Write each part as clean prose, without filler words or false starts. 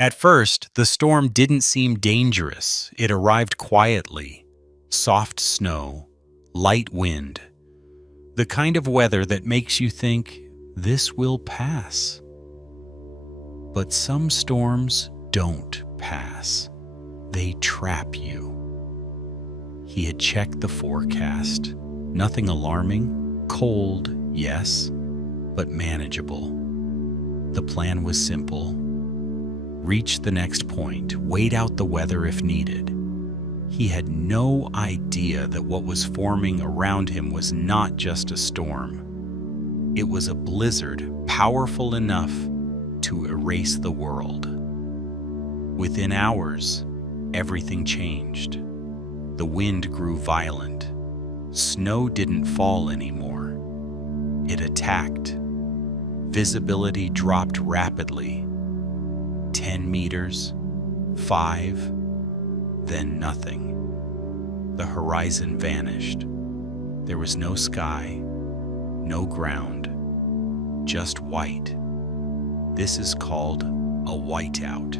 At first, the storm didn't seem dangerous. It arrived quietly. Soft snow, light wind, the kind of weather that makes you think, this will pass. But some storms don't pass. They trap you. He had checked the forecast. Nothing alarming. Cold, yes, but manageable. The plan was simple. Reach the next point, wait out the weather if needed. He had no idea that what was forming around him was not just a storm. It was a blizzard powerful enough to erase the world. Within hours, everything changed. The wind grew violent. Snow didn't fall anymore. It attacked. Visibility dropped rapidly. 10 meters, 5, then nothing. The horizon vanished. There was no sky, no ground, just white. This is called a whiteout.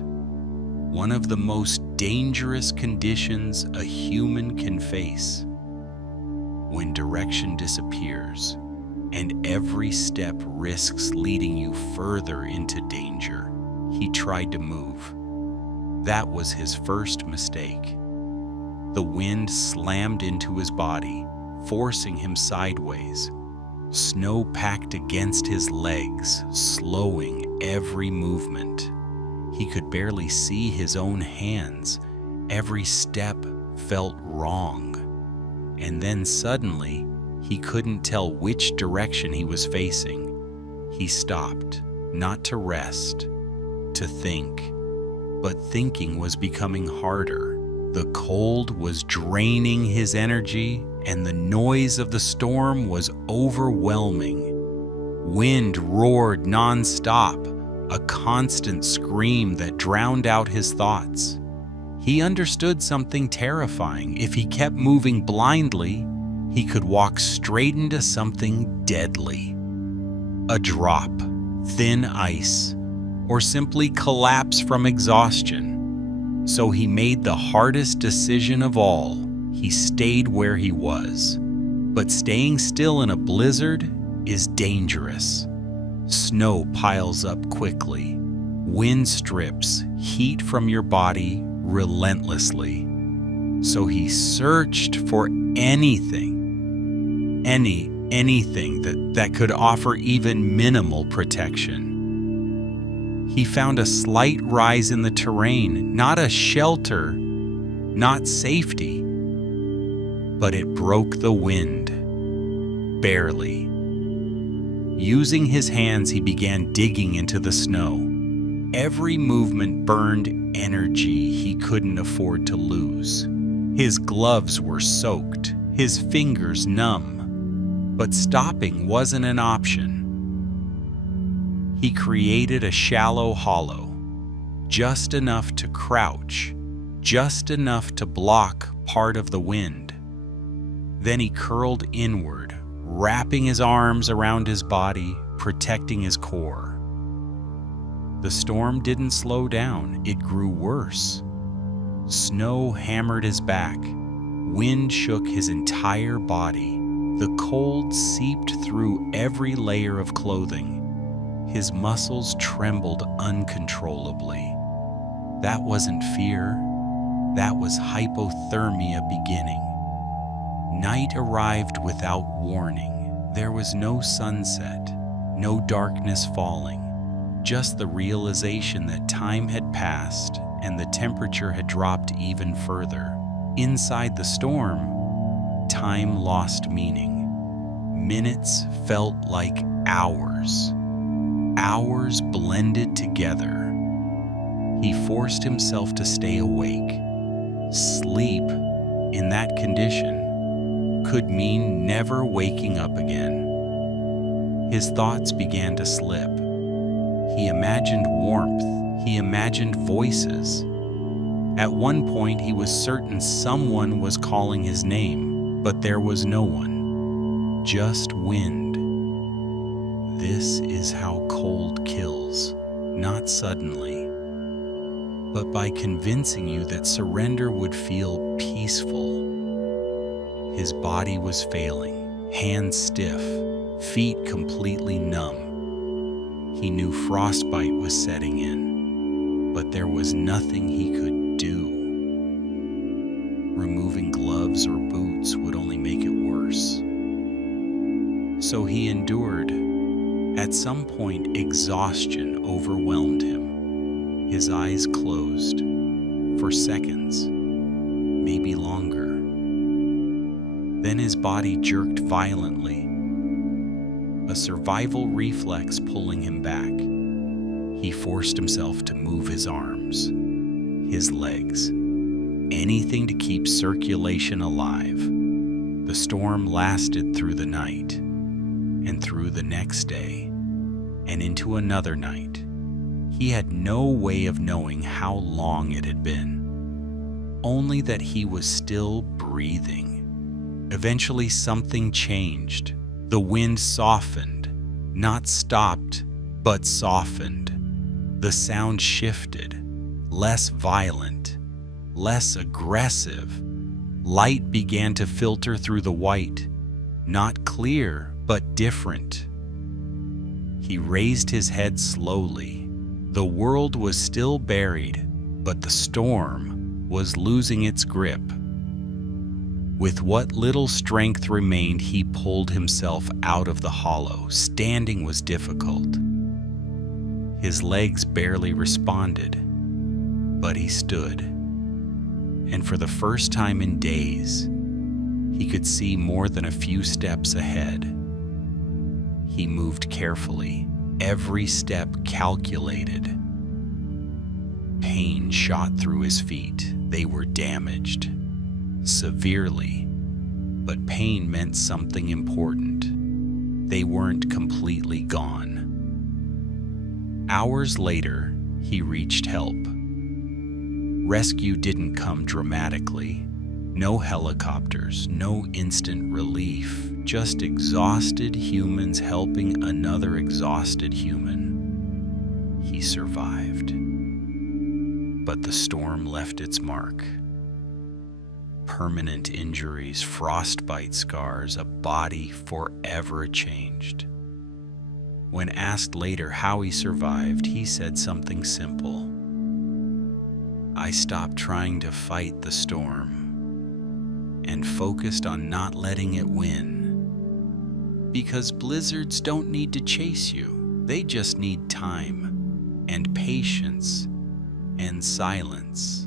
One of the most dangerous conditions a human can face. When direction disappears and every step risks leading you further into danger, he tried to move. That was his first mistake. The wind slammed into his body, forcing him sideways. Snow packed against his legs, slowing every movement. He could barely see his own hands. Every step felt wrong. And then suddenly, he couldn't tell which direction he was facing. He stopped, not to rest, to think. But thinking was becoming harder. The cold was draining his energy, and the noise of the storm was overwhelming. Wind roared non-stop, a constant scream that drowned out his thoughts. He understood something terrifying. If he kept moving blindly, he could walk straight into something deadly. A drop, thin ice, or simply collapse from exhaustion. So he made the hardest decision of all. He stayed where he was. But staying still in a blizzard is dangerous. Snow piles up quickly. Wind strips heat from your body relentlessly. So he searched for anything that could offer even minimal protection. He found a slight rise in the terrain, not a shelter, not safety, but it broke the wind, barely. Using his hands, he began digging into the snow. Every movement burned energy he couldn't afford to lose. His gloves were soaked, his fingers numb, but stopping wasn't an option. He created a shallow hollow, just enough to crouch, just enough to block part of the wind. Then he curled inward, wrapping his arms around his body, protecting his core. The storm didn't slow down, it grew worse. Snow hammered his back, wind shook his entire body. The cold seeped through every layer of clothing. His muscles trembled uncontrollably. That wasn't fear, that was hypothermia beginning. Night arrived without warning. There was no sunset, no darkness falling, just the realization that time had passed and the temperature had dropped even further. Inside the storm, time lost meaning. Minutes felt like hours. Hours blended together. He forced himself to stay awake. Sleep, in that condition, could mean never waking up again. His thoughts began to slip. He imagined warmth. He imagined voices. At one point, he was certain someone was calling his name, but there was no one. Just wind. This is how cold kills, not suddenly, but by convincing you that surrender would feel peaceful. His body was failing, hands stiff, feet completely numb. He knew frostbite was setting in, but there was nothing he could do. Removing gloves or boots would only make it worse. So he endured. At some point, exhaustion overwhelmed him. His eyes closed for seconds, maybe longer. Then his body jerked violently, a survival reflex pulling him back. He forced himself to move his arms, his legs, anything to keep circulation alive. The storm lasted through the night, and through the next day, and into another night. He had no way of knowing how long it had been, only that he was still breathing. Eventually, something changed. The wind softened, not stopped, but softened. The sound shifted, less violent, less aggressive. Light began to filter through the white, not clear, but different. He raised his head slowly. The world was still buried, but the storm was losing its grip. With what little strength remained, he pulled himself out of the hollow. Standing was difficult. His legs barely responded, but he stood. And for the first time in days, he could see more than a few steps ahead. He moved carefully, every step calculated. Pain shot through his feet. They were damaged, severely, but pain meant something important. They weren't completely gone. Hours later, he reached help. Rescue didn't come dramatically. No helicopters, no instant relief, just exhausted humans helping another exhausted human. He survived. But the storm left its mark. Permanent injuries, frostbite scars, a body forever changed. When asked later how he survived, he said something simple. I stopped trying to fight the storm and focused on not letting it win. Because blizzards don't need to chase you. They just need time and patience and silence.